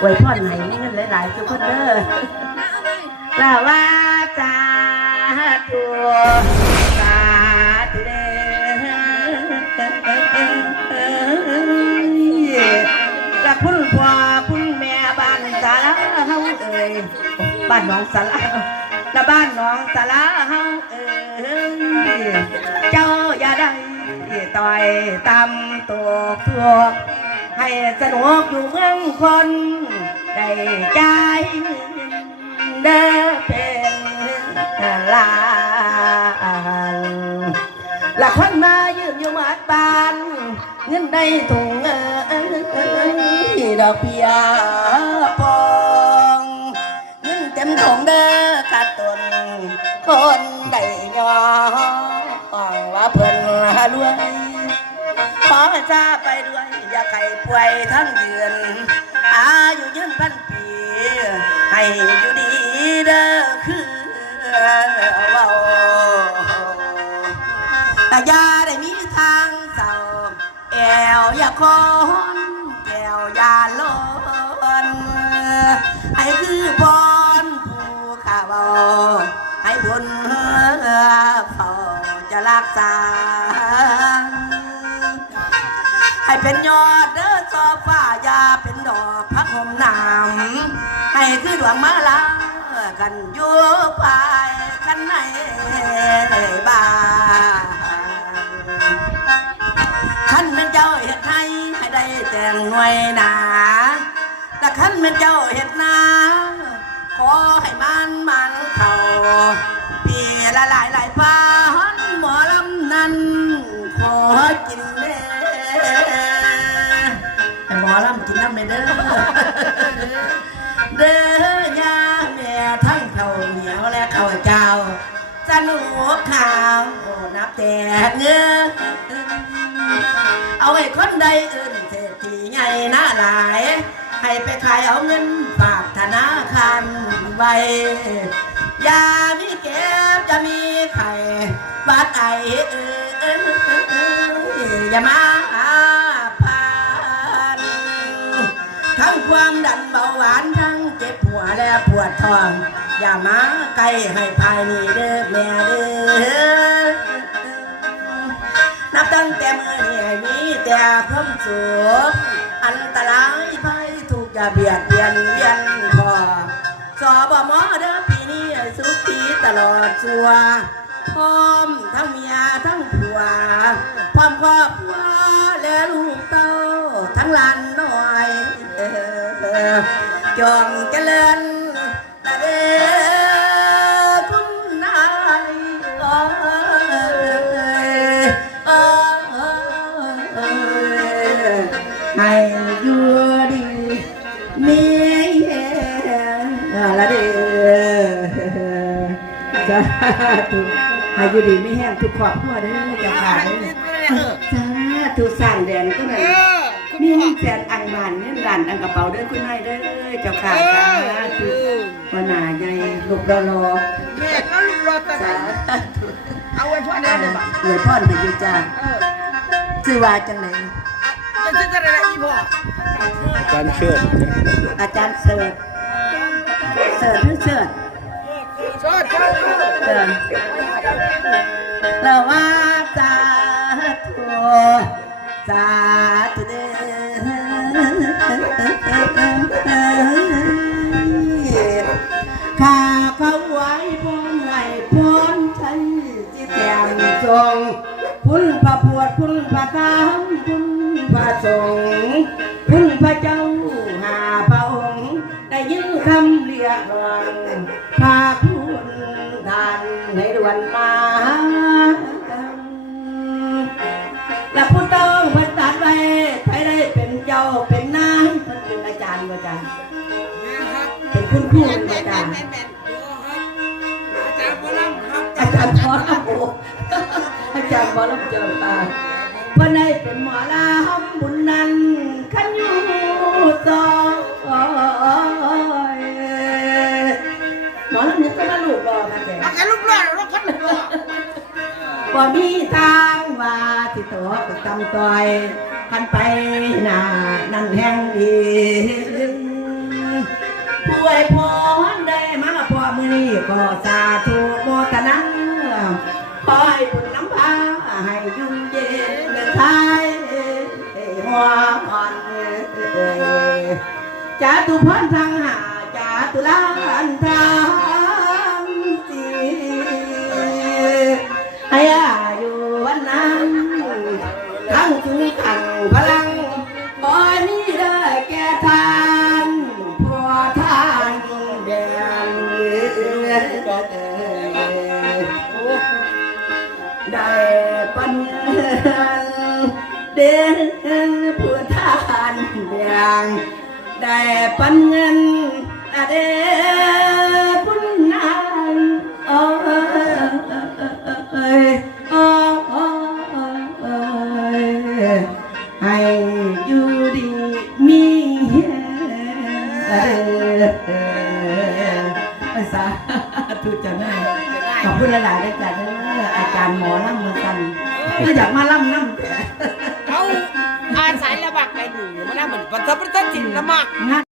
ไว้พ่อนให้เงินหลายๆทุกคนเด้อลาว่าจาตัวสาธุเด้อละคุณพ่อคุณแม่บ้านสาระเฮาเอ่ยบ้านหนองสาระละบ้านหนองสาระเฮาเอ่ยเจ้าอย่าได้ต่อยตำตัวทั่ว ให้สนุกอยู่เมืองคนได้ใจเด้อเป็นลานละคนมายืมอยู่หมาดบานเงินได้ถุงเอ้ยดอกเบี้ยปองเงินเต็มถุงเด้อขาดตนคนได้ยอว่าเพิ่นรวยขอให้จ้าไปด้วยอย่าไวยทั้งยือนอายุยืนพันปี ให้อยู่ดีเด้อคือเว้าแต่ยาได้มีทางเศร้าแอวอย่าคอนแก้วอย่าล้นให้คือพรผู้ข้าเบาให้บุญเฝ้าจะรักษาให้เป็นยอด เด้อฟ้ายาเป็นดอกพักหมนำให้คือดวงมาลากันอยู่ภายกันในบ้านขันเป็นเจ้าเฮ็ดให้ให้ได้แต่งหน่วยหนาแต่ขันเป็นเจ้าเฮ็ดนาขอให้มันมันเข้าปีละหลายหลายพัน อลำกินน้ำไม่เด้อ เด้อย่าแม่ทั้งเขาวเหนียวและข้าวเจ้าสนุกข่าวโอ้นับแต่เงือเอาไว้คนใดอื่นเศรษฐีใหญ่หน้าหลาย ให้ไปขายเอาเงินฝากธนาคารไว้อยามีเก็บจะมีไข่บัดไอเอออย่ามา ปวดท้อง อย่ามาใกล้ให้ภายนี้เด้อแม่เด้อนับตั้งแต่เมื่อนี้ให้มีแต่ความสุขอันตรายภัยถูกอย่าเบียดเบียนเวียนพอสอบหมอเด้อปีนี้ให้สุขีตลอดชัวพร้อมทั้งเมียทั้งผัวพร้อมครอบครัวและลูกเต้าทั้งลานน้อยเอ่อจงเจริญ สาธุให้อยู่ดีมีแห้งทุกครอบครัวเด้อเจ้าค่ะเด้อสาธุสั่งแดงก็นั้นมีแสนอังบานเงินล้านอังกระเป๋าเด้อคุณนายเด้อเจ้าค่ะสาธุวนาใหญ่ลูกรอรอแม่ก็ลูกรอตะสาไหนธุเอาไว้พ่อได้เลยบ่อวยพรให้อยู่จ้าเออชื่อว่าจังไหนจะซื้อจะอะไรอีพ่ออาจารย์เชิดอาจารย์เสิร์ชเสิร์ชหรือเสิร์ช เร์ชเราว่าสาธุสาธุเด้อข้าเขาไว้พรไหลพรใช้จิตแย้มทรงคุณพระปวดคุณพระธรรมคุณพระสงฆ์คุณพระเจ้าหาพระองค์ ได้ยินคำเรียกร้อง ให้ด่วนมาและผู้ต้องเพันตัดไว้ใครได้เป็นเจ้าเป็นนายเพิ่นเป็นอาจารย์บ่อาจารย์เป็นคุณครูเป็นอาจารย์อาจารย์พลังครับอาจารย์พอลำโออาจารย์พอลำเจอตาเพื่อนให้เป็นหมอลำบุญนั้นขันอยู่ซอยหมอลำนี้ก็มาลูกรอค่ะแกเอาแค่ลูกรอดรถคนรอด บ่มีทางว่าที่ตัวก็ตำต่อยกันไปหน้านั่นแห่งดีผู้ไอ้พรได้มาพอมือนี้ก็สาธุโมตนาปอยบุญน้ำพาให้ยุ่งเย็นเมือท้ายหัวอ่นจาตุพรทั้งหาจาตุลาอันทา เดินผู้ทานแดงได้ปันเงินอะเดปุนนานโอ้ยโอ้ยให้อยู่ดีมีเออภาษาทุเจ้าหน้าขอบคุณหลายๆด้วยจ้ะอาจารย์หมอล่ำมือสั่นก็อยากมาล่ำน้ำแต่ เอ